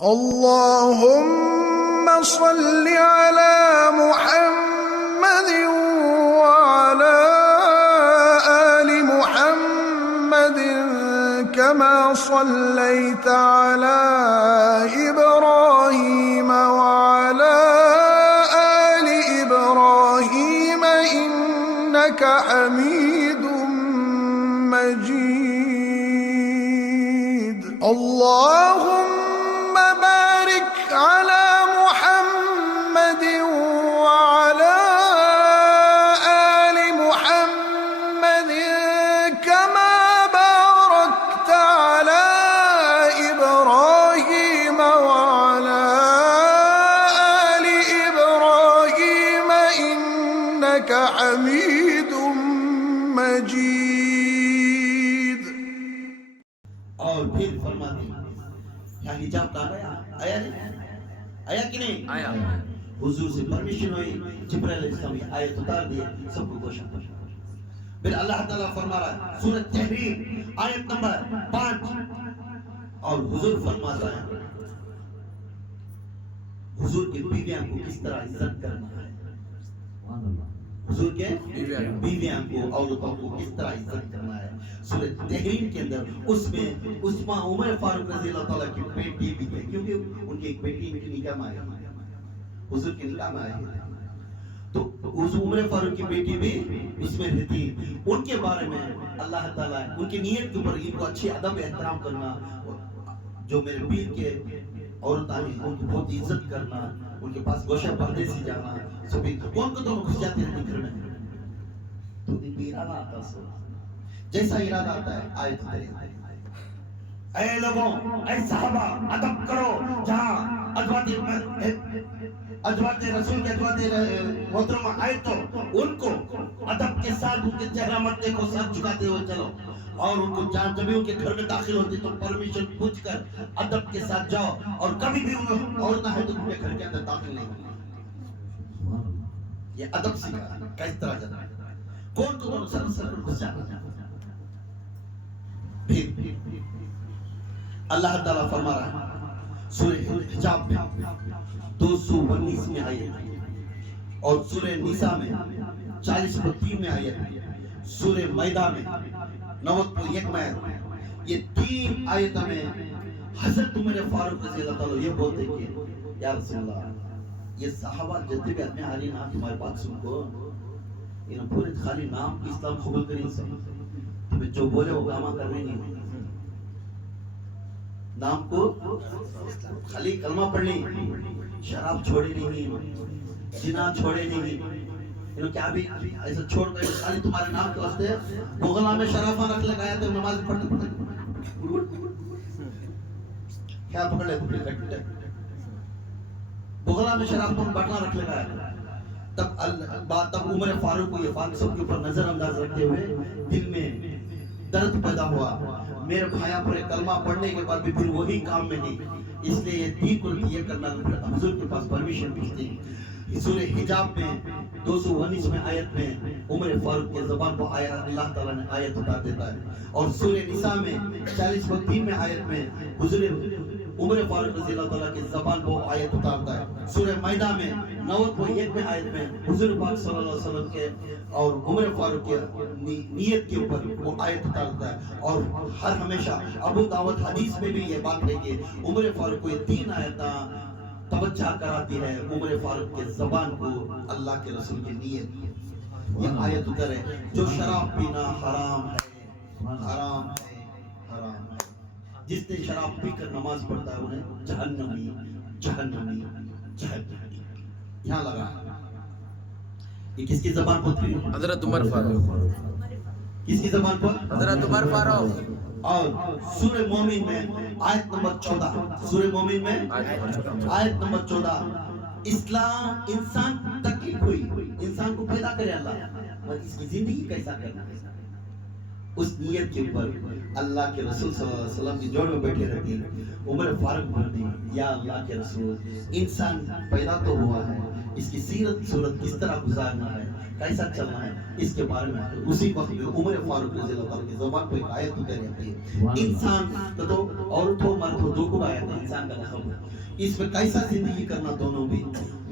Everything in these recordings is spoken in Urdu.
اللهم صل على محمد وعلى آل محمد كما صليت على إبراهيم وعلى آل إبراهيم إنك حميد مجيد. اللهم بارك على محمد وعلى آل محمد كما باركت على إبراهيم وعلى آل إبراهيم إنك حميد مجيد. اور پھر فرماتے ہیں کیا حجاب کا آیا نہیں آیا کہ نہیں آیا. حضور سے پرمیشن ہوئی، جبرائیل علیہ السلام یہ آیت اتار دیے، سب کو گوشہ پھر اللہ تعالیٰ فرما رہا ہے سورۃ تحریم آیت نمبر 5 اور حضور فرماتا ہے حضور کی بیویاں کو کس طرح عزت کرنا ہے، حضور کے بیویاں کو عورتوں کو کس طرح عزت کرنا ہے. سورۃ تحریم کے اندر اس میں عثمان عمر فاروق رضی اللہ تعالیٰ کی بیٹی بھی ہے، کیونکہ ان کی ایک بیٹی کی نکاح میں آئی، حضور کی نکاح میں آئی، تو اس عمر فاروق کی بیٹی بھی اس میں رہتی. ان کے بارے میں اللہ تعالیٰ ان کی نیت کے اوپر ان کو اچھی ادب احترام کرنا، جو میرے پیر کے عورتیں ہیں ان کو بہت عزت کرنا، ان کے پاس گوشہ پردے سے جانا، سبھی کون کو تو گھس جاتے ہیں گھر میں، تو ان کو ارادہ آتا ہے، جیسا ارادہ آتا ہے آیت اتاری. اے لوگوں، اے صحابہ، ادب کرو. جہاں ازواج رسول کے ازواج محترمہ آئے تو ان کو ادب کے ساتھ ان کے چہرہ مدے کو ساتھ جھکاتے ہوئے چلو، اور ان کو جہاں جب ان کے گھر میں داخل ہوتی تو پرمیشن پوچھ کر ادب کے ساتھ جاؤ، اور کبھی بھی انہیں عورتیں ہے تو ان کے گھر کے اندر داخل نہیں ہوگی. یہ ادب سکھا کس طرح جانا ہے، کون کو سر گھس جانا. پھر اللہ تعالیٰ فرما رہا ہے سورہ حجاب میں 219 میں آیت، اور سورہ نساء میں 40-3 میں آیت، سورہ مائدہ میں 91 میں آیت. یہ 3 آیتوں میں حضرت عمر فاروق رضی اللہ تعالیٰ یہ بولتے کہ یا رسول اللہ، یہ صحابہ جتنے بھی آدمی حالی نام تمہاری بات سن کو انہوں پورے خالی نام کی اسلام قبول کریں سب، تمہیں جو بولے وہ کاما کرنے نہیں، نام کو خالی کلمہ پڑھنی، شراب چھوڑے نہیں، زنا چھوڑے نہیں، انہوں کیا بھی ایسا چھوڑ کر خالی تمہارے نام کے واسطے بغلہ میں شرافہ رکھ لگایا تو نماز پڑھتے کیا پکڑ لے بغلہ میں شرافہ بٹنا رکھ لگایا. تب عمر فاروق کو یہ بات سب کے اوپر نظر انداز رکھتے ہوئے دل میں درد پیدا ہوا، میرے بھائیاں پورے کلمہ پڑھنے کے بعد بھی پھر وہی کام میں نہیں، اس لیے یہ دین کو یہ کرنا حضور کے پاس پرمیشن بھیجتے ہیں. سورہ حجاب میں 219 میں آیت میں عمر فاروق کے زبان کو اللہ تعالیٰ نے آیت اتار دیتا ہے، اور سورہ نساء میں 40-3 میں آیت میں حضور عمر فاروق رضی اللہ تعالیٰ کی زبان کو آیت اتارتا ہے. سورہ مائدہ میں 91 میں آیت میں حضور پاک صلی اللہ علیہ وسلم کے اور عمر فاروق کی نیت کے اوپر وہ آیت اتارتا ہے. اور ہر ہمیشہ ابو داؤد حدیث میں بھی یہ بات ہے کہ عمر فاروق کو یہ 3 آیتاں توجہ کراتی ہے عمر فاروق کے زبان کو اللہ کے رسول کی نیت. یہ آیت اترے جو شراب پینا حرام ہے، حرام ہے، حرام ہے. جس نے شراب پی کر نماز پڑھتا ہے انہیں جہنمی جہنمی جہنمی. یہاں لگا یہ کس کی زبان پر تھی؟ حضرت عمر فاروق. کس کی زبان پر؟ حضرت عمر فاروق. اور سورہ مومن میں آیت نمبر 14، سورہ مومن میں آیت نمبر 14، اسلام انسان تکلیف ہوئی، انسان کو پیدا کرے اللہ، اور اس کی زندگی کیسا کرنا ہے اس نیت کے اوپر اللہ کے رسول صلی اللہ علیہ وسلم کی جوڑ میں بیٹھے رہتے ہیں. عمر فاروق بولتے ہیں یا اللہ کے رسول، انسان پیدا تو ہوا ہے، اس کی سیرت صورت کس طرح گزارنا ہے، کیسا چلنا ہے اس کے بارے میں اسی وقت میں عمر فاروق رضی اللہ عنہ کی زبان پہ ایک آیت اتر آتی ہے. انسان تو عورت ہو مرد ہو دو کو آیت ہے انسان کا لقب ہے. اس میں کیسا زندگی کرنا دونوں بھی,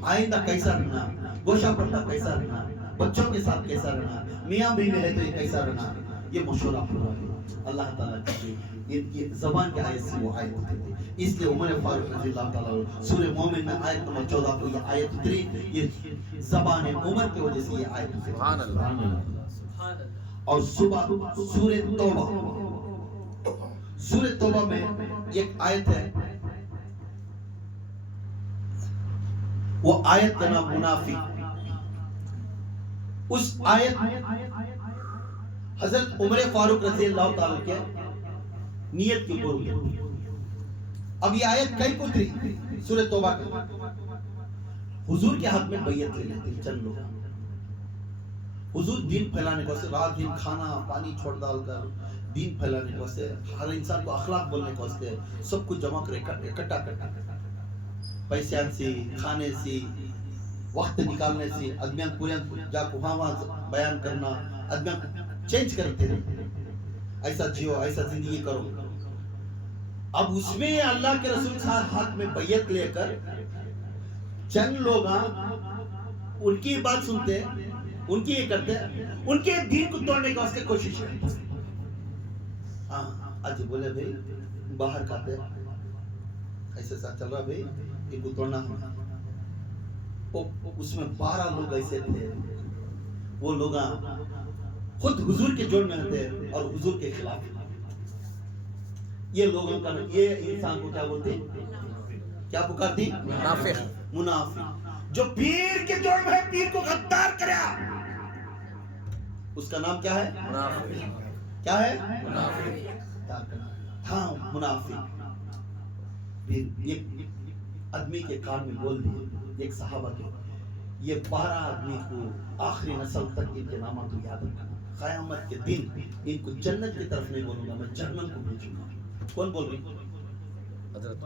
آئندہ کیسا رہنا, گوشہ پردہ کیسا رہنا, بچوں کے ساتھ کیسا رہنا, میاں بیوی ہے تو یہ کیسا رہنا, یہ مشورہ پورا ہے. اللہ تعالیٰ کی زبان کے آیت سے وہ آیت اتری تھی. اس لیے عمر فاروق رضی اللہ تعالیٰ سورہ مومن میں آیت نمبر 14 کو یہ آیت اتری. یہ زبان عمر کی وجہ سے یہ آیت اتری. سبحان اللہ. اور صبح سورہ توبہ, سورہ توبہ میں ایک آیت ہے, وہ آیت کا نام منافق. اس آیت حضرت عمر فاروق رضی اللہ تعالیٰ کے نیت کے اوپر. اب یہ آیت کہیں کو اتری سورہ توبہ کا. حضور کے ہاتھ میں بیعت لے لیتے چند لوگ. حضور دین پھیلانے کو واسطے رات دن کھانا پانی چھوڑ ڈال کر دین پھیلانے کو واسطے, ہر انسان کو اخلاق بولنے کو واسطے سب کچھ جمع کرے اکٹھا کرنا, پیسے سے, کھانے سے, وقت نکالنے سے, آدمیاں پورے جا کو وہاں بیان کرنا, آدمیاں چینج کرتے رہے, ایسا جیو, ایسا زندگی کرو. اب اس میں اللہ کے رسول صاحب ہاتھ میں بیعت لے کر چند لوگ ان کی بات سنتے, ان کی یہ کرتے, ان کے دین کو توڑنے کے واسطے کوشش کرتے. ہاں آج بولے بھائی باہر کھاتے ایسے ساتھ چل رہا بھائی ان کو توڑنا ہے. اس میں 12 لوگ ایسے تھے, وہ لوگ خود حضور کے جوڑ میں ہوتے اور حضور کے خلاف. یہ لوگوں کا یہ انسان کو کیا بولتے, کیا پکارتی, منافق. منافق. جو پیر کے جوڑ میں ہے, پیر کو غدار کریا, اس کا نام کیا ہے, منافق. کیا ہے, منافق. ہاں منافق. یہ آدمی کے کان میں بول دیے ایک صحابہ کے, یہ 12 آدمی کو آخری نسل تک ان کے نامات کو یاد رکھنا. قیامت کے دن ان کو جنت کی طرف نہیں بولوں گا, میں جہنم کو بھیجوں گا. کون بول رہی, حضرت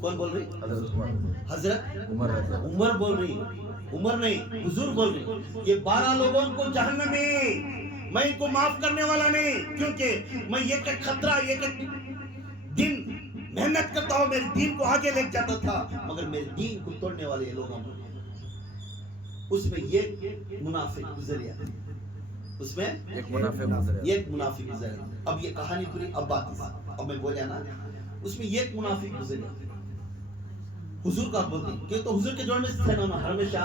کون بول رہی, حضرت عمر. حضرت عمر رضی اللہ. عمر بول رہی, عمر نہیں حضور بول رہی. یہ 12 لوگوں کو جہنم میں میں ان کو معاف کرنے والا نہیں, کیونکہ میں ایک ایک خطرہ, ایک ایک دن محنت کرتا ہوں, میرے دین کو آگے لے جاتا تھا, مگر میرے دین کو توڑنے والے یہ لوگ ہیں. اس میں یہ منافق گزریا, اس میں ایک منافق گزرا. ایک منافق گزریا. اب یہ کہانی پوری اب بات ہے, اب میں بولیا نا, اس میں ایک منافق گزریا. حضور کا بولتے کہ تو حضور کے جوڑ میں تھے نا ہمیشہ,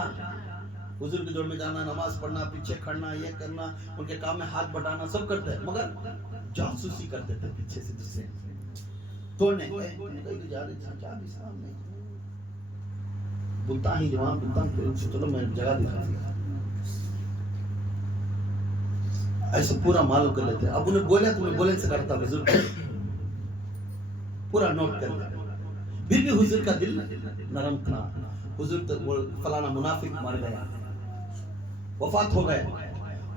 حضور کے جوڑ میں جانا, نماز پڑھنا, پیچھے کھڑنا, یہ کرنا, ان کے کام میں ہاتھ بٹانا, سب کرتے ہیں, مگر جاسوسی کرتے تھے پیچھے سے دوسرے توڑنے. بولتا ہی جوان بولتا ہوں, چلو میں جگہ دکھا دیا, ایسا پورا معلوم کر لیتے. اب انہیں بولے تو میں بولنے سے کرتا, حضور پورا نوٹ کر لیا. پھر بھی حضور کا دل نرم تھا. حضور تو فلانا منافق مر گیا, وفات ہو گئے.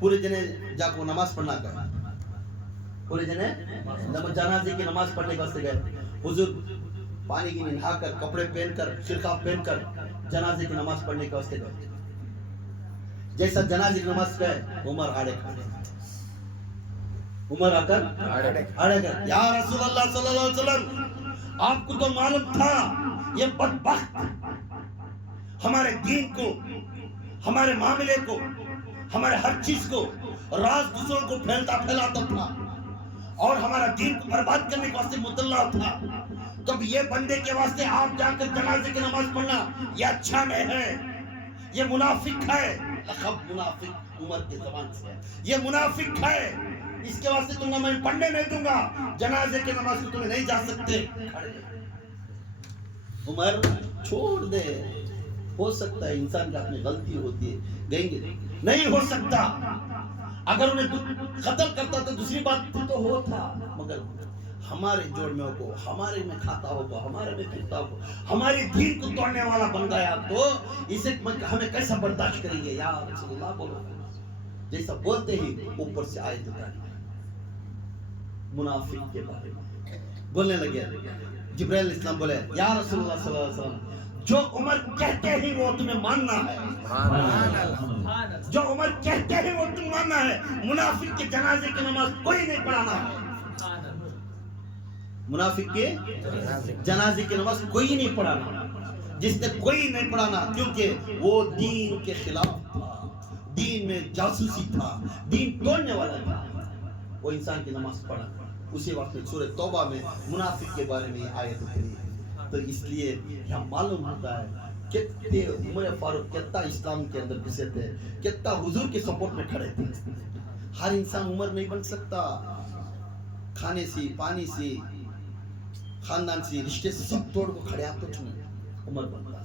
پورے جنے جا کو نماز پڑھنا گئے, پورے جنے جنازے کی نماز پڑھنے کے واسطے گئے. حضور پانی کی نہا کر, کپڑے پہن کر, شرقہ پہن کر جنازے کی نماز پڑھنے کے واسطے گئے. جیسا جنازے کی نماز گئے, عمر آڑے کھڑے, عمر آ کر آڑے کر, یا رسول اللہ صلی اللہ علیہ وسلم, آپ کو تو معلوم تھا یہ بدبخت ہمارے دین کو, ہمارے معاملے کو, ہمارے ہر چیز کو, راز دوسروں کو پھیلاتا تھا اور ہمارا دین کو برباد کرنے کے واسطے مطلع تھا. تب یہ بندے کے واسطے آپ جا کر جنازے کی نماز پڑھنا یہ اچھا نہیں ہے, یہ منافق ہے. لقب منافق عمر کے زبان سے ہے, یہ منافق ہے, اس کے واسطے تمہیں میں پڑھنے نہیں دوں گا, جنازے کی نماز کو تمہیں نہیں جا سکتے. عمر چھوڑ دے, ہو سکتا ہے انسان کا اپنی غلطی ہوتی ہے, گئیں گے نہیں ہو سکتا. اگر انہیں قتل کرتا تو دوسری بات تو ہو تھا, مگر ہمارے جوڑ میں ہو, ہمارے میں کھاتا ہو, ہمارے میں پھرتا ہو, ہماری دین کو توڑنے والا بن گیا, تو اسے ہمیں کیسا برداشت کریں گے. یا رسول اللہ بولو, جیسا بولتے ہی اوپر سے آیت اتاری منافق کے بارے میں بولنے لگے. جبرائیل علیہ السلام بولے, یا رسول اللہ صلی اللہ علیہ وسلم, جو عمر کہتے ہی وہ تمہیں ماننا ہے، جو عمر کہتے ہی وہ تم ماننا ہے۔ منافق کے جنازے کی نماز کوئی نہیں پڑھانا ہے، منافق کے جنازے کی نماز کوئی نہیں پڑھانا، جس نے کوئی نہیں پڑھانا، کیونکہ وہ دین کے خلاف تھا، دین میں جاسوسی تھا، دین توڑنے والا تھا، وہ انسان کی نماز پڑھا۔ اسی وقت سورہ توبہ میں منافق کے بارے میں یہ آیت اتری ہے۔ تو اس لیے یہاں معلوم ہوتا ہے کتنے عمر فاروق کتنا اسلام کے اندر گھسے تھے، کتنا حضور کے سپورٹ میں کھڑے تھے۔ ہر انسان عمر نہیں بن سکتا، کھانے سے، پانی سے، خاندان سے، رشتے سے سب توڑ کو کھڑے آپ تو چنے عمر بنتا،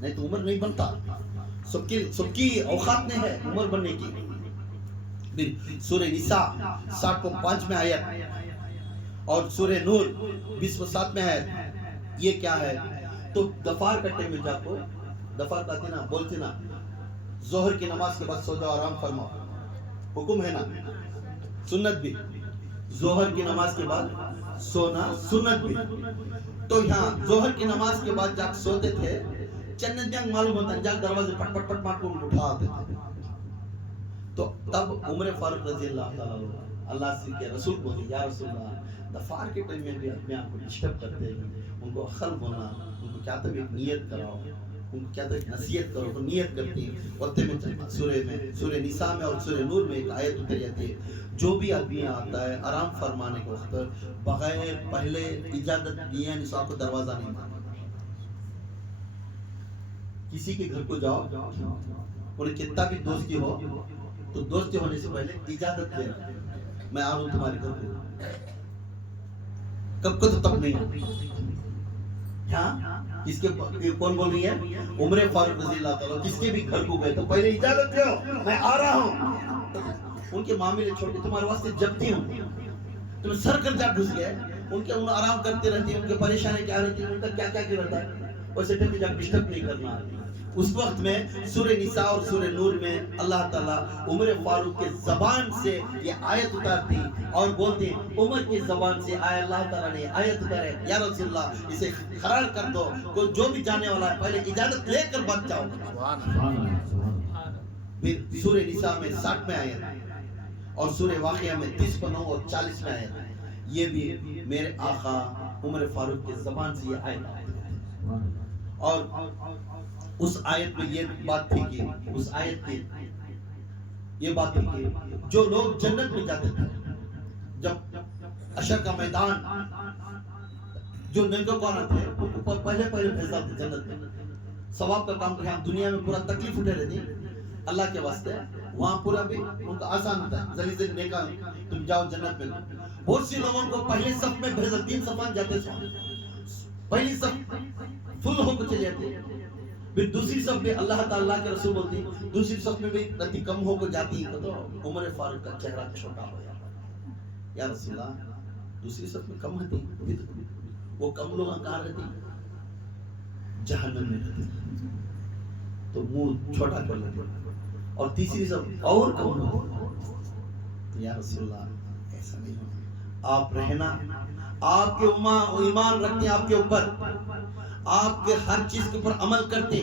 نہیں تو عمر نہیں بنتا۔ سب کی اوقات نہیں ہے عمر بننے کی۔ سورہ نساء 60.5 میں آیت اور سورہ نور 20.7 میں آیت، یہ کیا ہے؟ تو دفار کٹے میں جا کو دفار کہتے نا، بولتے نا ظہر کی نماز کے بعد سو جاؤ، آرام فرماؤ، حکم ہے نا، سنت بھی، ظہر کی نماز کے بعد سونا سنت بھی۔ تو یہاں ظہر کی نماز کے بعد جا سوتے تھے، چند جنگ معلوم ہوتا ہے، جا دروازے پٹ پٹ پٹ مار کو اٹھا آتے تھے۔ تو تب عمر فاروق رضی اللہ تعالیٰ اللہ سے کے رسول بولے، یا رسول اللہ، دفار کے ٹائم میں بھی اپنے آپ کو ڈسٹرب کرتے ہیں، ان کو عقل ہونا، ان کو کیا تب ایک نیت کراؤ، ان کو کیا تب نصیحت کرو، تو نیت کرتی ہیں۔ وقت میں سورہ نساء میں اور سورہ نور میں ایک آیت اتر جاتی ہے، جو بھی آدمی آتا ہے آرام فرمانے کے وقت بغیر پہلے اجازت دیے اس کو دروازہ نہیں ماننا۔ کسی کے گھر کو جاؤ، انہیں کتنا بھی دوستی ہو تو دوستی ہونے سے پہلے اجازت لینا، میں آ رہا ہوں تمہارے گھر کو، کب کو تو تب نہیں۔ ہاں کس کے کون بول رہی ہے؟ عمر فاروق رضی اللہ تعالیٰ کس کے بھی گھر کو گئے تو پہلے اجازت لو، میں آ رہا ہوں۔ ان کے معاملے چھوڑ کے تمہارے واسطے جبتی ہوں، تم سر کر جا گھس گئے، ان کے آرام کرتے رہتے ہیں، ان کے پریشانی کیا رہتی ہے، ان کا کیا کیا رہتا ہے، ویسے ٹائم جب ڈسٹرب نہیں کرنا۔ اس وقت میں سورہ نساء اور سورہ نور میں اللہ تعالیٰ عمر فاروق کے زبان سے یہ آیت اتارتی اور بولتے عمر کی زبان سے آئے اللہ تعالیٰ نے آیت اتارے، یا رسول اللہ اسے قرار کر دو، کوئی جو بھی جانے والا ہے پہلے اجازت لے کر بچ جاؤ۔ پھر سورہ نساء میں 60 میں آیت اور سورہ واقعہ میں 30.9 اور 40 میں آیت، یہ بھی میرے آقا عمر فاروق کے زبان سے یہ آیت آتی۔ اور اس آیت میں یہ بات تھی کہ اس آیت کی یہ بات تھی کہ جو لوگ جنت میں جاتے تھے، جب حشر کا میدان، جو نیکوکار تھے ان کو پہلے بھیجا تھا جنت میں، ثواب کا کام کریں، دنیا میں پورا تکلیف اٹھے رہتی اللہ کے واسطے، وہاں پورا بھی ان کا آسان ہوتا ہے، جلدی سے نیکا تم جاؤ جنت میں۔ بہت سی لوگوں کو پہلے صف میں بھیجا، 3 صفان جاتے تھے، پہلی صف فل ہو کے چلے جاتے، پھر دوسری صف میں اللہ تعالیٰ کے رسول بولتی، دوسری صف میں بھی رتی کم ہو کو جاتی، تو عمر فاروق کا چہرہ چھوٹا ہو جاتا، یا رسول اللہ دوسری صف میں کم ہوتی، وہ کم لوگ کہاں رہتی؟ جہنم میں رہتی، تو منہ چھوٹا کر لیتے، اور تیسری صف اور کم ہوتی، تو یا رسول اللہ ایسا نہیں ہوتا، آپ رہنا، آپ کے ایمان رکھتے ہیں آپ کے اوپر، آپ کے ہر چیز کے اوپر عمل کرتے،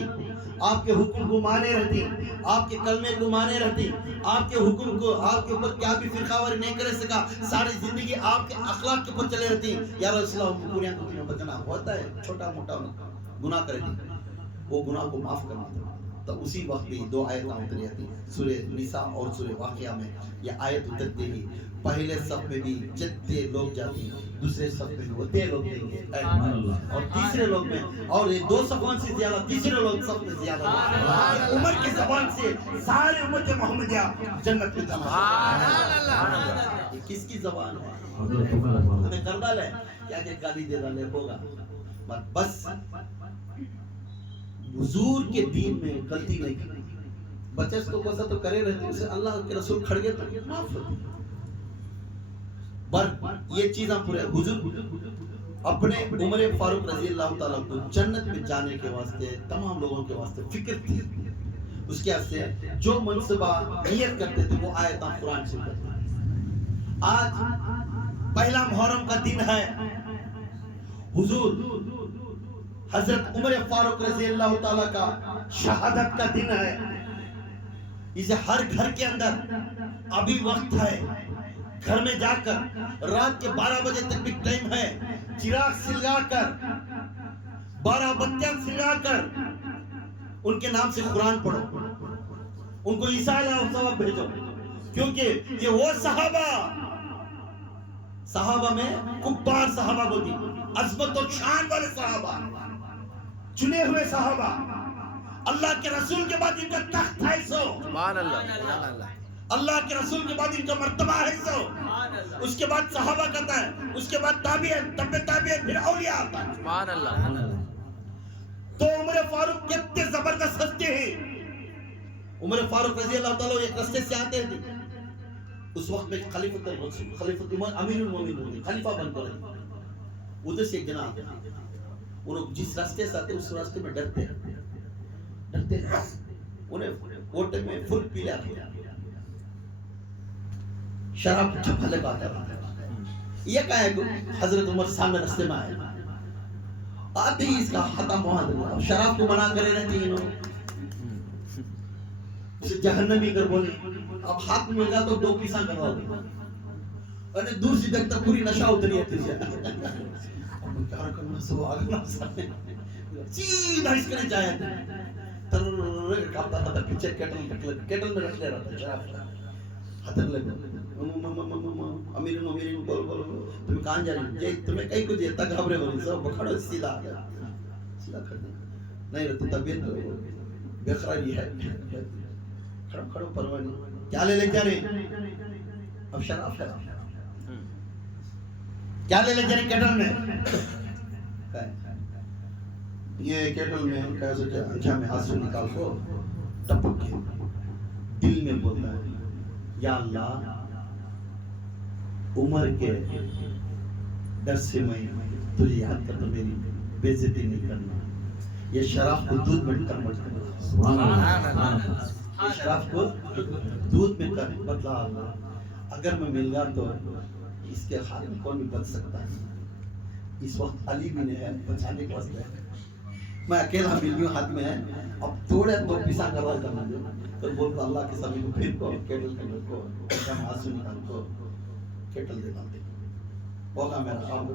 آپ کے حکم کو مانے رہتے، آپ کے کلمے کو مانے رہتے، آپ کے حکم کو، آپ کے اوپر کیا بھی فرقہ واری نہیں کر سکا، ساری زندگی آپ کے اخلاق کے اوپر چلے رہتے، یا رسول اللہ پوریاں کو بچنا ہوتا ہے، چھوٹا موٹا گناہ کرتے، وہ گناہ کو معاف کرنا تھا۔ تو اسی وقت بھی 2 آیتیں اتری آتی، سورہ نساء اور سورہ واقعہ میں یہ آیت اترتے ہی پہلے صف میں بھی جتنے لوگ جاتے ہیں، دوسرے صف میں وہ 10 لوگ دیں گے، اور تیسرے لوگ میں، اور یہ 2 صفان سے زیادہ تیسرے لوگ صف میں زیادہ، عمر کی زبان سے سارے امت محمدیہ جنت میں داخل۔ یہ کس کی زبان ہے؟ ہمیں کر ڈالے کیا کہ گالی دے ڈالے ہوگا، بس حضور کے دین میں غلطی نہیں کرنی، بچے کو کوسا تو کرے رہتے، اسے اللہ کے رسول کھڑ گئے تو معاف ہوتی، پر یہ چیزاں پورے حضور اپنے عمر فاروق رضی اللہ تعالیٰ کو جنت میں جانے کے واسطے تمام لوگوں کے واسطے فکر تھی، اس کے واسطے جو منصبہ نیت کرتے تھے وہ آیتاں قرآن سے پڑھتے۔ آج پہلا محرم کا دن ہے، حضور حضرت عمر فاروق رضی اللہ تعالیٰ کا شہادت کا دن ہے. اسے ہر گھر کے اندر ابھی وقت ہے، گھر میں جا کر رات کے 12 بجے تک بھی ٹائم ہے، چراغ سلگا کر 12 بتیاں سلگا کر ان کے نام سے قرآن پڑھو، ان کو عیسائی اور ثواب بھیجو. کیونکہ یہ وہ صحابہ میں کبار صحابہ ہوتی، عظمت اور شان والے صحابہ، چنے ہوئے صحابہ. اللہ کے رسول کے بعد ان کا تخت ہے سو، سبحان اللہ سبحان اللہ. اللہ کے رسول کے بعد ان کا مرتبہ ہے سو، اس کے بعد صحابہ کرتا ہے، اس کے بعد تابعین، تابعین، پھر اولیاء آتا ہے. سبحان اللہ. تو عمر فاروق کتنے زبردست ہستے ہیں. عمر فاروق رضی اللہ تعالیٰ ایک رستے سے آتے تھے. اس وقت میں خلیفۃ الرسول، خلیفۃ امیر المومنین، خلیفہ بن کر ادھر سے ایک جناب وہ لوگ جس راستے سے آتے اس راستے میں ڈرتے انہیں وہ ٹائم میں فل پی لیا شراب چھپا لگاتا ہے. یہ کہا ہے کہ حضرت عمر سامنے راستے میں آئے، آتے ہی اس کا ختم ہوا دیا. شراب کو منع کرے رہتے ہیں اسے جہنمی کر بولے. اب ہاتھ میں مل تو 2 پیسہ کروا دے اور دور سے دیکھتا پوری نشہ اتری آتی ہے. اب کیا کرنا سو آگنا سیدھا اس کرنے جایا تر کھاتا تھا پیچھے کیٹل میں رکھ لے رہا تھا شراب کا. ہتر لگا امیر بول تمہیں کہاں جا رہی جی تمہیں کہیں کو دیتا گھبرے بولی سب بکھڑو سیدھا آ گیا سیدھا کر دیں نہیں رہتی طبیعت بے قراری ہے. کھڑو پرواہ نہیں. کیا لے جا رہے؟ اب شراب کیا لے جا رہے کیٹل میں؟ یہ کیٹل میں کہا سوچا اچھا میں ہاتھ سے نکال کو ٹپک کے دل میں بولتا ہے یا اللہ عمر کے ڈر سے میں تجھے یاد کرتا میری بے عزتی نہیں کرنا. یہ شراب کو دودھ میں کنورٹ کرنا، یہ شراب کو دودھ میں بدلا. اللہ اگر میں مل گا تو اس کے ہاتھ میں کون بھی بچ سکتا ہے. اس وقت علی بھی نہیں ہے بچانے کے واسطے، میں اکیلا مل گیا ہاتھ میں ہے. اب تھوڑے 2 پیسہ کروا کرنا جو تو بولتا اللہ کے سامنے کو پھر کو کیٹل کو ہاتھ سے نکال کو کیٹل دے ڈالتے ہوگا. میرا اب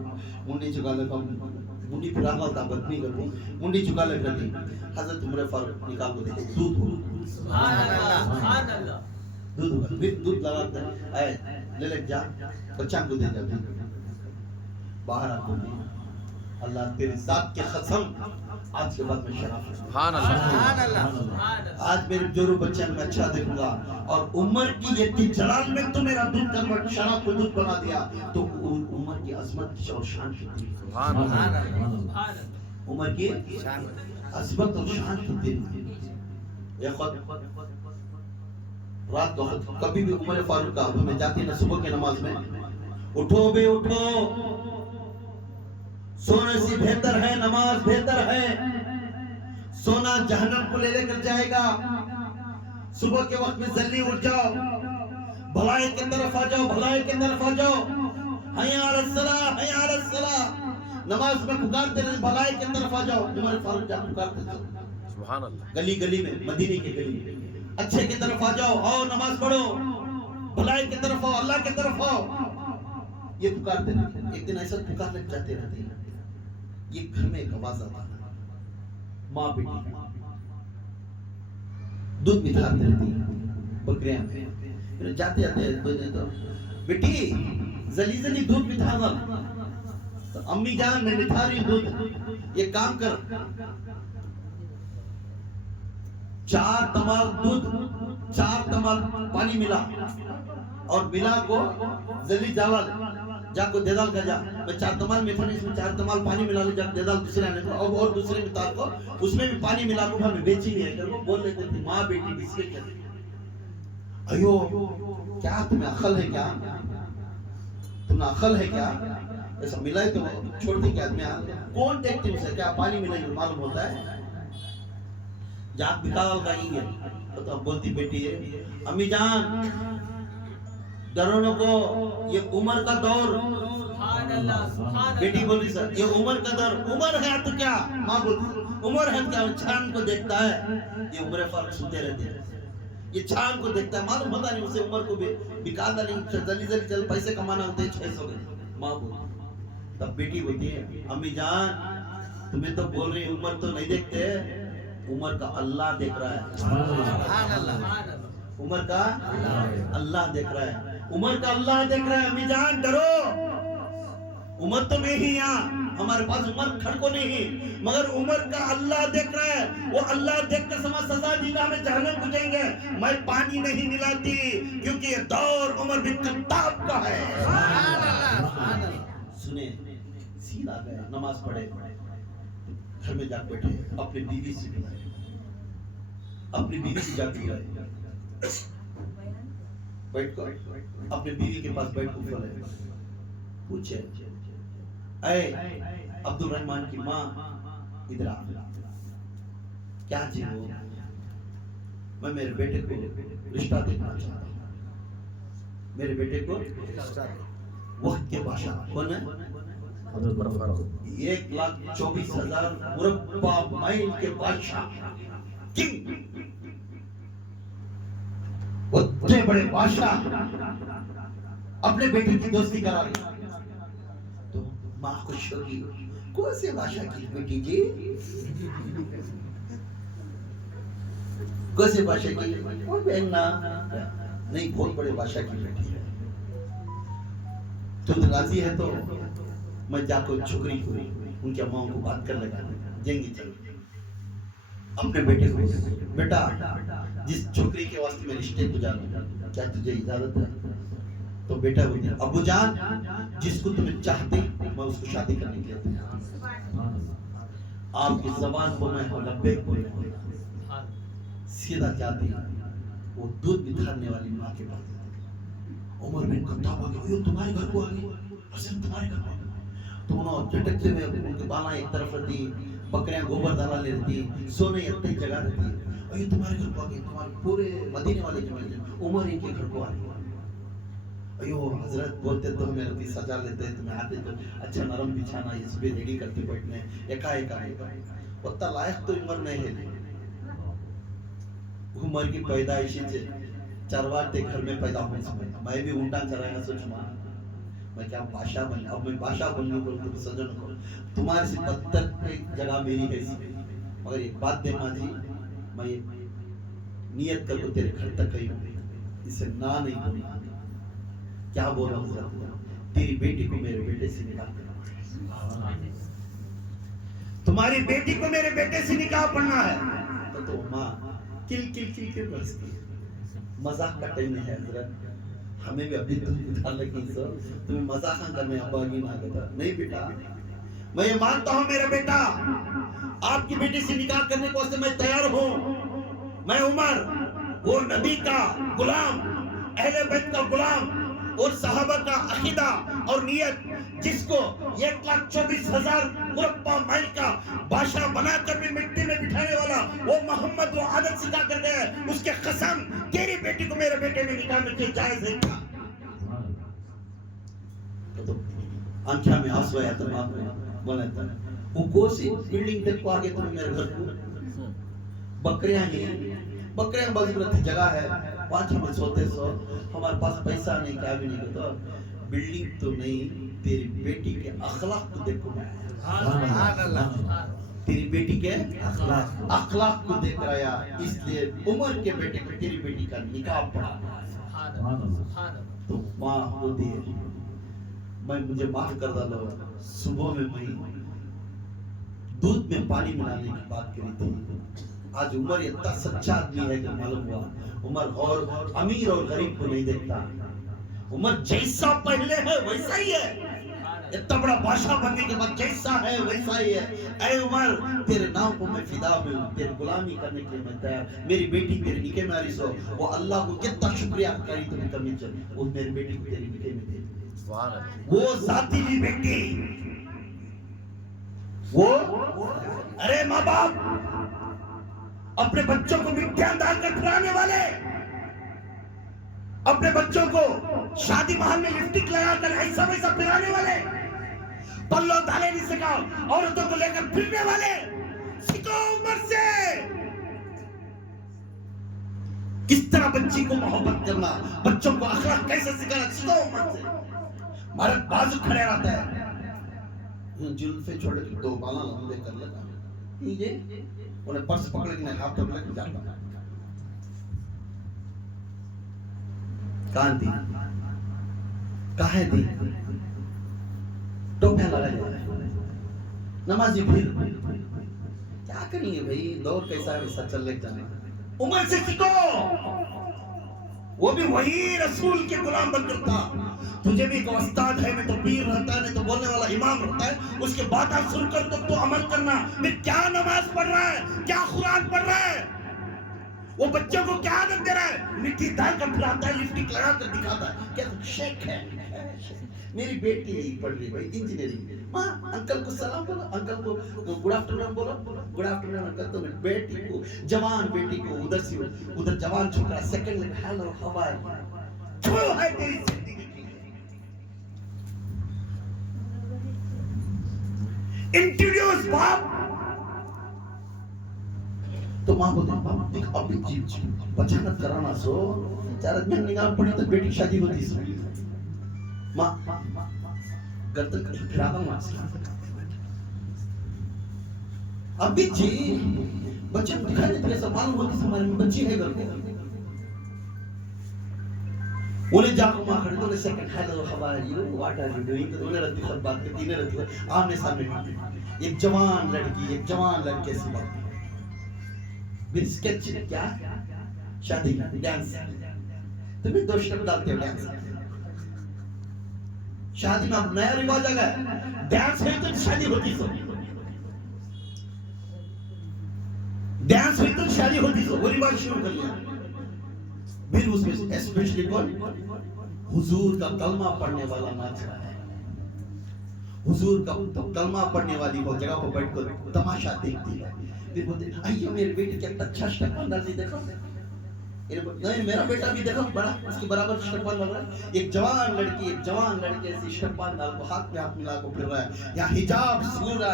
منڈی چکا لے منڈی پھر آگا تھا بدنی کر دوں منڈی چکا لے کر دی. حضرت عمر فاروق نکال کو دیکھے دودھ دودھ لگاتے ہیں لے لے جا بچہ کو دے جا باہر آ کو دی. اللہ تیری ذات کی قسم آج کے بعد میں شراب سبحان اللہ. آج میرے جو بچے میں اچھا دیکھوں گا. اور عمر کی یہ جلال میں تو میرا دودھ کنورٹ شراب کو دودھ بنا دیا تو عمر کی عظمت اور شان کی سبحان اللہ. عمر کی عظمت اور شان کی دن. یہ خود رات کو کبھی بھی عمر فاروق کا ہمیں جاتی ہے نا صبح کی نماز میں اٹھو بے اٹھو سونے سے بہتر ہے نماز بہتر ہے. سونا جہنم کو لے کر جائے گا. صبح کے وقت میں جلدی اٹھ جاؤ، بھلائی کی طرف آ جاؤ، بھلائی کی طرف آ جاؤ. حی علی الصلاۃ حی علی الصلاۃ نماز میں پکارتے رہے بھلائی کی طرف آ جاؤ. عمر فاروق جا پکارتے تھے سبحان اللہ. گلی گلی میں مدینے کی گلی میں اچھے کی طرف آ جاؤ، آؤ نماز پڑھو، بھلائی کی طرف آؤ، اللہ کی طرف آؤ. یہ پکارتے رہتے. ایک دن ایسا پکار لگ جاتے رہتے ہیں. یہ گھر میں ایک آواز آتا ہے ماں بیٹی دودھ نتھارتے رہتی ہیں بکریاں میں جاتے جاتے تو بیٹی زلی زلی دودھ نتھارنا. تو امی جان میں نتھاری دودھ. یہ کام کر 4 تمال دودھ 4 تمال پانی ملا اور ملا کو زلی جاوا جا کو دیدال کا جا میں 4 تمال میٹھا نہیں اس میں 4 تمال پانی ملا لے جا دیدال دوسرے آنے کو اور دوسرے متار کو اس میں بھی پانی ملا کو ہمیں بیچی نہیں ہے کر وہ بول لیتے تھے ماں بیٹی بسکٹ کرتے. ایو کیا تمہیں عقل ہے کیا؟ تمہیں عقل ہے کیا؟ ایسا ملا ہے تو چھوڑتے کیا آدمی کون دیکھتے ہیں اسے کیا پانی ملا یہ معلوم ہوتا ہے جات بکال کا ہی ہے. تو بولتی بیٹی ہے امی جان ڈرونوں کو یہ عمر کا دور بیٹی بولی سر یہ عمر کا دور عمر ہے تو کیا ماں بولتی عمر ہے کیا چاند کو دیکھتا ہے یہ عمر فاروق سنتے رہتے ہیں یہ چاند کو دیکھتا ہے معلوم پتا نہیں اسے عمر کو بکا ڈالی جلدی جلدی چل پیسے کمانا ہوتے ہیں 600 کے ماں بولتی تب بیٹی بولتی ہے امی جان تمہیں تو بول رہی عمر تو نہیں دیکھتے عمر کا اللہ دیکھ رہا ہے عمر کا اللہ دیکھ رہا ہے عمر کا اللہ دیکھ رہا ہے امی جان ڈرو عمر تو نہیں یہاں ہمارے پاس عمر کھڑکو نہیں مگر عمر کا اللہ دیکھ رہا ہے وہ اللہ دیکھ کر سزا دی گا ہمیں جہنم کو جائیں گے میں پانی نہیں ملاتی کیونکہ یہ دور عمر بن خطاب کا ہے سنیں سیدھا گئے نماز پڑھے گھر میں جا بیٹھے اپنی بیوی سے ملائے اپنی بیوی سے جا کے گئے بیٹھ کر اپنے بیوی کے پاس بیٹھ کر کھڑے پوچھے اے عبد الرحمن کی ماں ادھر آ کیا چیز ہو میں میرے بیٹے کو رشتہ دینا چاہتا ہوں میرے بیٹے کو وقت کے بادشاہ کون ہے 1,24,000 مربع مائل کے بادشاہ کنگ اتنے بڑے بادشاہ اپنے بیٹے کی دوستی کرا رہے تو ماں خوش ہوگی کون سے بادشاہ کی بیٹی جی کون سے بادشاہ کی وہ بہنا نہیں بہت بڑے بادشاہ کی بیٹی ہے تو راضی ہے تو میں جا کر چھکری ہوئی ان کے ماں کو بات کر لگا جائیں گے چل اپنے بیٹے کو بیٹا جس چھکری کے واسطے میں رشتے کو جانوں کیا تجھے اجازت ہے تو بیٹا بولتے ہیں ابو جان جس کو تمہیں چاہتے میں اس کو شادی کرنے کے لیے تیار آپ کی زبان کو میں لبیک بولے سیدھا جاتی وہ دودھ نکھارنے والی ماں کے پاس عمر بن خطاب آگے یہ تمہارے گھر کو آگے حسن تمہارے گھر کو تو انہوں جھٹکتے میں ان کے بالا ایک طرف رہتی بکریاں گوبر دانا لے رہتی سونے اتنی جگہ رہتی اور یہ تمہارے گھر کو آگے تمہارے پورے مدینے والے جو عمر ان کے گھر کو آگے ایو حضرت بولتے تو ہمیں رتی سجا لیتے تمہیں آتے تو اچھا نرم بچھانا اس پہ ریڈی کرتے بیٹھنے ایک اتنا لائق تو عمر نہیں ہے عمر کی پیدائشی سے چرواٹے گھر میں پیدا ہونے سے میں بھی اونٹا چرائے گا سوچ ماں میں کیا بادشاہ بن اب میں بادشاہ بننے کو تم سجن کو تمہارے سے بدتر جگہ میری ہے اسی مگر ایک بات دے ماں جی میں نیت کر کو تیرے گھر تک گئی ہوں اسے نہ نہیں بولنا کیا بولا حضرت تیری بیٹی کو میرے بیٹے سے نکاح کرنا تمہاری بیٹی کو میرے بیٹے سے نکاح پڑھنا ہے تو ماں کل کل کل کل برستی مزاق کا ٹائم ہے حضرت ہمیں بھی ابھی تم ڈال لگی سر تمہیں مزاق کرنے ابا آگے نہ کرتا نہیں بیٹا میں یہ مانتا ہوں میرا بیٹا آپ کی بیٹی سے نکاح کرنے کو میں تیار ہوں میں عمر وہ نبی کا غلام اہل بیت کا غلام اور صحابہ کا عقیدہ اور نیت جس کو 1,24,000 مربع مائل کا بادشاہ بنا کر بھی مٹی میں بٹھانے والا وہ محمد وہ عادت سکھا کر گئے اس کے قسم تیری بیٹی کو میرے بیٹے میں نکاح میں جائز ہے کیا تو آنکھیں میں آنسو آیا تو ماں بولا تھا وہ کوسی بلڈنگ تک کو آگے تو میرے گھر کو بکریاں بازی جگہ ہے 5 ہمیں سوتے سو ہمارے پاس پیسہ نہیں کیا بھی نہیں ہوتا بلڈنگ تو نہیں تیری بیٹی کے اخلاق کو دیکھو میں تیری بیٹی کے اخلاق کو دیکھ رہا اس لیے عمر کے بیٹے کو تیری بیٹی کا نکاح پڑھا تو ماں ہوتی ہے میں مجھے معاف کر ڈالو صبح میں دودھ میں پانی ملانے کی بات کری تھی آج عمر اتنا سچا آدمی ہے کہ معلوم ہوا عمر اور امیر اور غریب کو نہیں دیکھتا عمر جیسا پہلے ہے ویسا ہی ہے اتنا بڑا بادشاہ بننے کے بعد جیسا ہے ویسا ہی ہے اے عمر تیرے نام کو میں فدا میں ہوں تیری غلامی کرنے کے لیے میں تیار میری بیٹی تیرے نکاح میں آ رہی سو وہ اللہ کو کتنا شکریہ کری تمہیں کمی چل وہ میری بیٹی کو تیری نکاح میں دے وہ ذاتی بھی بیٹی وہ ارے ماں باپ اپنے بچوں کو مٹھیاں ڈال کر کھلانے والے اپنے بچوں کو شادی محل میں لپسٹک لگا کر ایسا ویسا پلانے والے پلو دھالے نہیں سکھاؤ، عورتوں کو لے کر پھرنے والے سکھاؤ عمر سے کس طرح بچی کو محبت کرنا، بچوں کو اخلاق کیسے سکھانا، سکھاؤ عمر سے. مرد بازو کھڑے رہتا ہے، جلفے چھوڑ کے دو بالا لمبے کر لیتا یہ انہیں پرس پکڑ کے ہاتھ پکڑ کے جاتا. کہاں دی کہاں دی ٹوپیاں لگائے نمازی پھر کیا کریں گے بھائی، دور کیسا ہے ویسا چل لے جانے. عمر سے سیکھو، وہ بھی وہی رسول کے غلام بن کر تھا. تجھے بھی ایک استاد ہے، میں تو پیر رہتا ہے، نہیں تو بولنے والا امام رہتا ہے، اس کے بات آپ سن کر تو عمل کرنا. میں کیا نماز پڑھ رہا ہے، کیا قرآن پڑھ رہا ہے، وہ بچوں کو کیا عادت دے رہا ہے، مٹی ڈال کر پھراتا ہے، لپسٹک لگا کر دکھاتا ہے کیا شیک ہے. میری بیٹی پڑھ رہی بھائی انجینئرنگ، ماں انکل کو سلام بولو، انکل کو گڈ آفٹرنون بولو، گڈ آفٹرنون انکل. تو بیٹی کو، جوان بیٹی کو ادھر سے ادھر جوان چھوکرا سیکنڈ میں ہیلو ہاؤ آر یو. چھوڑو ہے تیری زندگی کی. انٹروڈیوس باپ تو ماں بولتے باپ دیکھ ابھی جی بچانت کرانا سو چارت میں نگاہ پڑی تو بیٹی شادی ہوتی سو. ماں گردن کر پھراتا ہوں ابھی جی بچے کو دکھائی دیتے ایسا معلوم ہوتی سے ہمارے میں بچی ہے گھر کو. انہیں جا کر ماں کھڑے تو انہیں second hello how are you what are you doing. تو انہیں رہتی خود بات کرتی، انہیں رہتی خود آمنے سامنے. ایک جوان لڑکی ایک جوان لڑکے سے بات پھر سکیچ کیا شادی ڈانس تمہیں دو شب ڈالتے ہو ڈانس. شادی میں اب نیا رواج آ گیا، ڈانس ہوئی تو شادی ہوتی سو، ڈانس ہوئی تو شادی ہوتی سو، وہ رواج شروع کر لیا. پھر اس میں اسپیشلی کون حضور کا کلمہ پڑھنے والا ناچ رہا ہے، حضور کا کلمہ پڑھنے والی وہ جگہ پر بیٹھ کر تماشا دیکھتی ہے. پھر بولتے آئیے میرے بیٹے کیا اچھا اسٹیپان ڈال دی دیکھو، نہیں میرا بیٹا بھی دیکھو بڑا اس کے برابر اسٹیپان ڈال رہا ہے. ایک جوان لڑکی ایک جوان لڑکے سے اسٹیپان ڈال کو ہاتھ میں ہاتھ ملا کو پھر رہا ہے. یا حجاب سورہ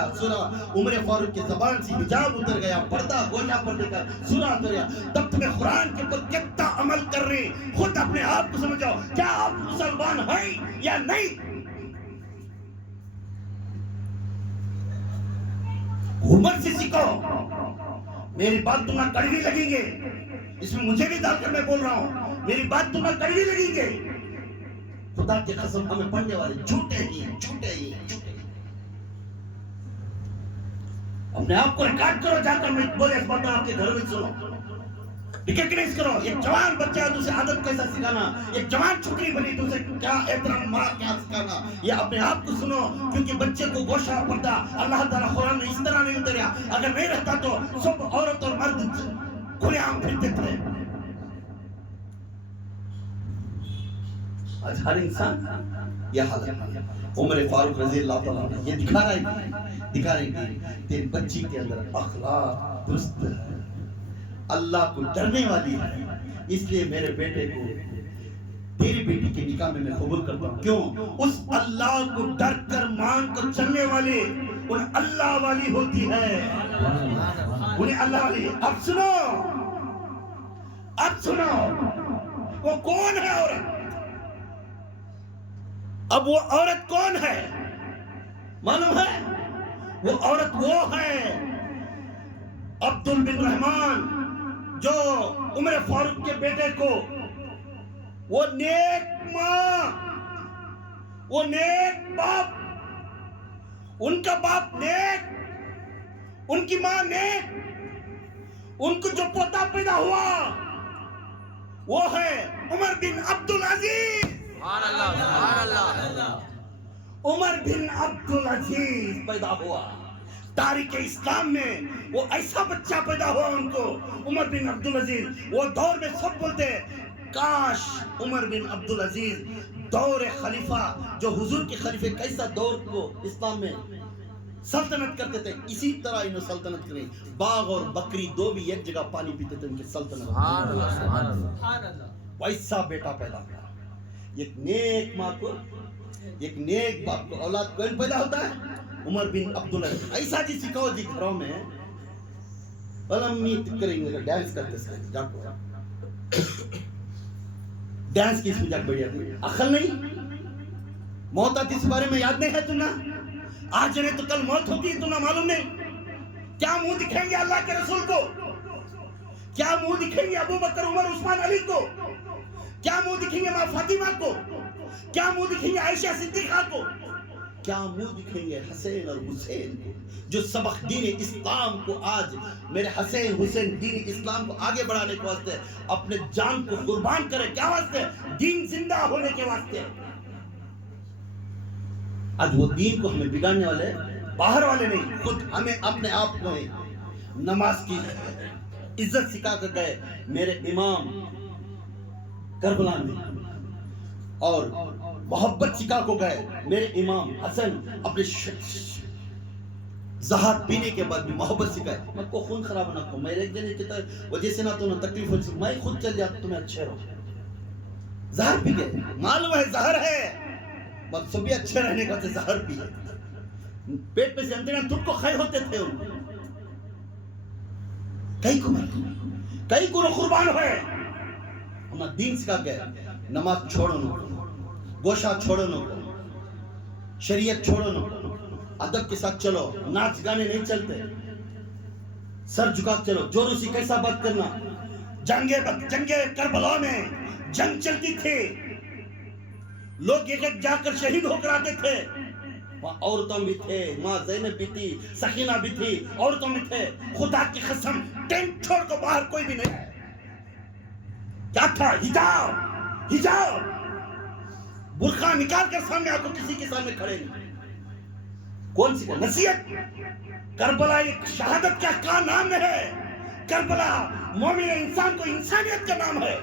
عمر فاروق کی زبان سے حجاب اتر گیا، پردہ گوشہ پر لے کر سورہ اتر گیا. تب تمہیں قرآن کے اوپر کتنا عمل کر رہے ہیں، خود اپنے آپ کو سمجھاؤ کیا آپ مسلمان ہیں یا نہیں. عمر سے سیکھو. میری بات تمہیں کڑوی لگیں گے، اس میں مجھے بھی ڈال کر میں بول رہا ہوں، میری بات تمہیں کڑوی لگیں گے. خدا کی قسم ہمیں پڑھنے والے جھوٹے ہی جھوٹے ہی جھوٹے. اپنے آپ کو ریکارڈ کرو، جا کر میں بولے اس بات آپ کے گھر میں سنو، ریکگنائز کرو. ایک جوان بچہ ہے تو اسے عادت کیسا سکھانا، ایک جوان چھوکری بنی تو اسے کیا احترام ماں کیا سکھانا، یہ اپنے آپ کو سنو. کیونکہ بچے کو گوشہ پڑتا اللہ تعالیٰ قرآن میں اس طرح نہیں اتریا. اگر نہیں رہتا تو سب عورت اور مرد کھلے عام پھرتے تھے. آج ہر انسان یہ حال ہے. عمر فاروق رضی اللہ تعالیٰ عنہ یہ دکھا رہے ہیں تیری بچی کے اندر اخلاق درست ہے، اللہ کو ڈرنے والی ہے. اس لیے میرے بیٹے کو تیری بیٹی کے نکاح میں قبول کرتا ہوں. کیوں؟ اس اللہ کو ڈر کر مان کر چلنے والے ان اللہ والی ہوتی ہے، انہیں اللہ والی. اب سنو وہ کون ہے عورت؟ اب وہ عورت کون ہے معلوم ہے؟ وہ عورت وہ ہے عبد بن رحمان جو عمر فاروق کے بیٹے کو وہ نیک ماں وہ نیک باپ، ان کا باپ نیک، ان کی ماں نیک، ان کو جو پوتا پیدا ہوا وہ ہے عمر بن عبد العزیز. سبحان اللہ سبحان اللہ. عمر بن عبد العزیز پیدا ہوا تاریخ اسلام میں. وہ ایسا بچہ پیدا ہوا ان کو عمر بن عبد العزیز. وہ دور میں سب بولتے کاش عمر بن عبد العزیز دور خلیفہ جو حضور کے خلیفے کیسا دور کو اسلام میں سلطنت کرتے تھے اسی طرح انہوں سلطنت کریں. باغ اور بکری دو بھی ایک جگہ پانی پیتے تھے ان کی سلطنت. سبحان اللہ سبحان اللہ. ویسا بیٹا پیدا ہوا ایک نیک ماں کو ایک نیک باپ کو اولاد کون پیدا ہوتا ہے؟ عمر بن عبدالعزیز. ایسا جی سکھاؤ جی گھروں میں علمیت کریں گے ڈانس کرتے سکتے جاکو ڈانس کی اس میں جاک بڑھیا تھی. عقل نہیں، موت آتی اس بارے میں یاد نہیں ہے تمہیں؟ آج نہیں تو کل موت ہوتی ہے تمہیں معلوم نہیں. کیا منہ دکھائیں گے اللہ کے رسول کو؟ کیا منہ دکھائیں گے ابو بکر عمر عثمان علی کو؟ کیا منہ دکھیں گے ماں فاطمہ کو؟ کیا منہ دکھیں گے عائشہ صدیقہ کو؟ کیا منہ دکھیں گے حسین اور حسین کو جو سبق دین اسلام کو آج میرے حسین حسین دین اسلام کو آگے بڑھانے کے واسطے اپنے جان کو قربان کرے. کیا واسطے؟ دین زندہ ہونے کے واسطے. آج وہ دین کو ہمیں بگاڑنے والے باہر والے نہیں، خود ہمیں اپنے آپ کو نماز کی عزت سکھا کر گئے میرے امام کربلا میں، اور محبت سکھا کو گئے میرے امام حسن اپنے زہر پینے کے بعد بھی محبت سکھائے. میں کو خون خراب نہ کروں، میرے ایک جنے کی وجہ سے نہ تو نہ تکلیف ہو، میں خود چل جاتا تمہیں اچھے رہو. زہر پی گئے، معلوم ہے زہر ہے، بس سبھی اچھے رہنے کا زہر پی ہے. پیٹ پہ سے اندر تم کو کھائے ہوتے تھے ان کئی کو قربان ہوئے. ہمارا دین سکھا گئے نماز چھوڑو نہ، گوشہ چھوڑو نہ، شریعت چھوڑو نہ، ادب کے ساتھ چلو، ناچ گانے نہیں چلتے، سر جھکا چلو. جورو سے کیسا بات کرنا؟ جنگ کربلا میں جنگ چلتی تھی، لوگ ایک ایک جا کر شہید ہو کر آتے تھے. وہاں عورتوں بھی تھے، ماں زینب بھی تھی، سکینہ بھی تھی، عورتوں بھی تھے. خدا کی قسم ٹینٹ چھوڑ کر باہر کوئی بھی نہیں. کیا تھا؟ حجاب برقع نکال کر سامنے آپ کو کسی کے سامنے کھڑے نہیں. کون سی نصیحت؟ کربلا ایک شہادت کا نام ہے. کربلا مومن انسان کو انسانیت کا نام ہے.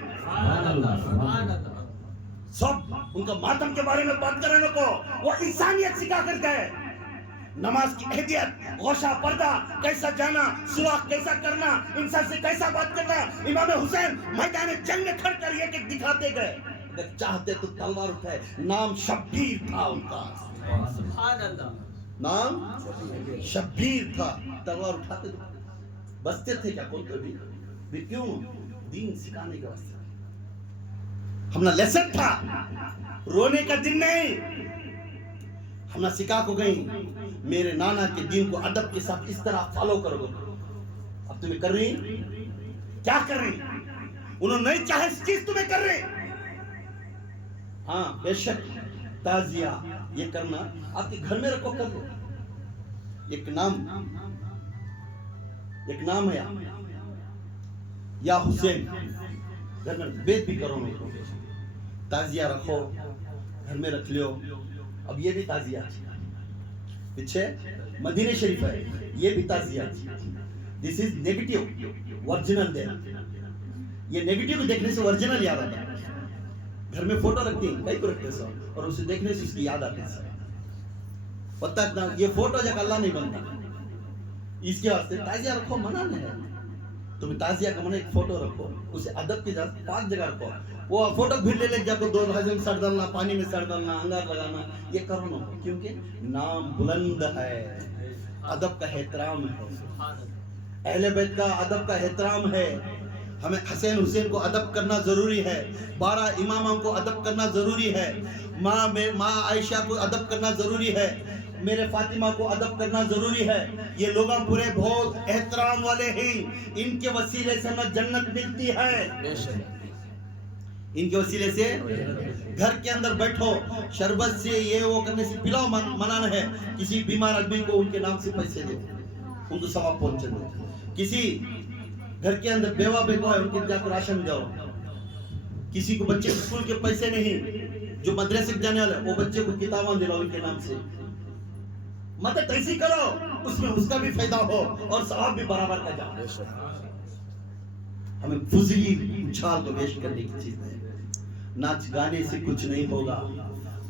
سب ان کا ماتم کے بارے میں بات کرنے کو وہ انسانیت سکھا کر گئے. نماز کی اہمیت، غوشہ پردہ کیسا جانا، سوراخ کیسا کرنا، انسان سے کیسا بات کرنا. امام حسین میدان جنگ میں کھڑ کر یہ کہ دکھاتے گئے. اگر چاہتے تو تلوار اٹھائے. نام شبیر تھا ان کا، نام شبیر تھا. تلوار اٹھاتے تو بستے تھے کیا کون بھی؟ کیوں؟ دین سکھانے کے واسطے. ہمنا لیسن تھا، رونے کا دن نہیں. ہمنا سکھا کو گئی میرے نانا کے دین کو ادب کے ساتھ اس طرح فالو کرو گے. اب تمہیں کر رہی کیا کر رہی؟ انہوں نے نہیں چاہے اس چیز تمہیں کر رہے. ہاں بے شک تعزیہ یہ کرنا آپ کے گھر میں رکھو، کر لو. ایک نام ہے یا حسین، گھر میں بیت بھی کرو، تعزیہ رکھو گھر میں رکھ لیو. اب یہ بھی تعزیہ پیچھے مدینہ شریف ہے، یہ بھی تعزیہ. دس از نیگیٹو، ورجنل دے. یہ نیگیٹو کو دیکھنے سے ورجنل یاد آتا ہے. گھر میں فوٹو رکھتے ہیں، کئی کو رکھتے ہیں اور اسے دیکھنے سے اس کی یاد آتی ہے. پتہ اتنا یہ فوٹو جب اللہ نہیں بنتا، اس کے واسطے تعزیہ رکھو. منع نہیں ہے تمہیں تعزیہ کا منع. ایک فوٹو رکھو، اسے ادب کی پاک جگہ رکھو. وہ فوٹو بھی لے جا کے 2 ہزم سڑ ڈالنا، پانی میں سڑ ڈالنا، انگار لگانا، یہ کرو نہ. کیونکہ نام بلند ہے، ادب کا احترام ہے. اہل بیت کا ادب کا احترام ہے. ہمیں حسین حسین کو ادب کرنا ضروری ہے. 12 اماموں کو ادب کرنا ضروری ہے. ماں عائشہ کو ادب کرنا ضروری ہے. میرے فاطمہ کو ادب کرنا ضروری ہے. یہ لوگ پورے بہت احترام والے ہیں. ان کے وسیلے سے ہمیں جنت ملتی ہے. ان کے وسیلے سے گھر کے اندر بیٹھو، شربت سے یہ وہ کرنے سے پلاؤ منانا ہے. کسی بیمار آدمی کو ان کے نام سے پیسے دو، ان کو ثواب پہنچے دو. کسی گھر کے اندر بیوہ بیٹھو ہے، ان کے جا کر راشن دو. کسی کو بچے اسکول کے پیسے نہیں، جو مدرسے جانے والے وہ بچے کو کتاباں دلاؤ ان کے نام سے. مدد ایسی کرو اس میں اس کا بھی فائدہ ہو اور ثواب بھی برابر کا جائے. ہمیں فضلی اچھال کو ویسٹ کرنے کی چیز ہے. ناچ گانے سے کچھ نہیں ہوگا.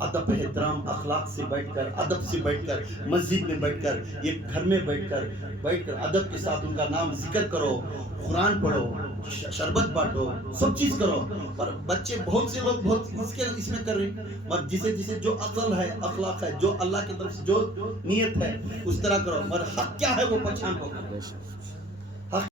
ادب احترام اخلاق سے بیٹھ کر, ادب سے بیٹھ کر, مسجد میں بیٹھ کر, ایک گھر میں بیٹھ کر ادب کے ساتھ ان کا نام ذکر کرو, قرآن پڑھو, شربت بانٹو, سب چیز کرو. پر بچے بہت سے لوگ بہت اس میں کر رہے ہیں. مگر جسے جو عقل ہے, اخلاق ہے, جو اللہ کی طرف سے جو نیت ہے اس طرح کرو. مگر حق کیا ہے وہ پہچان کو کرو.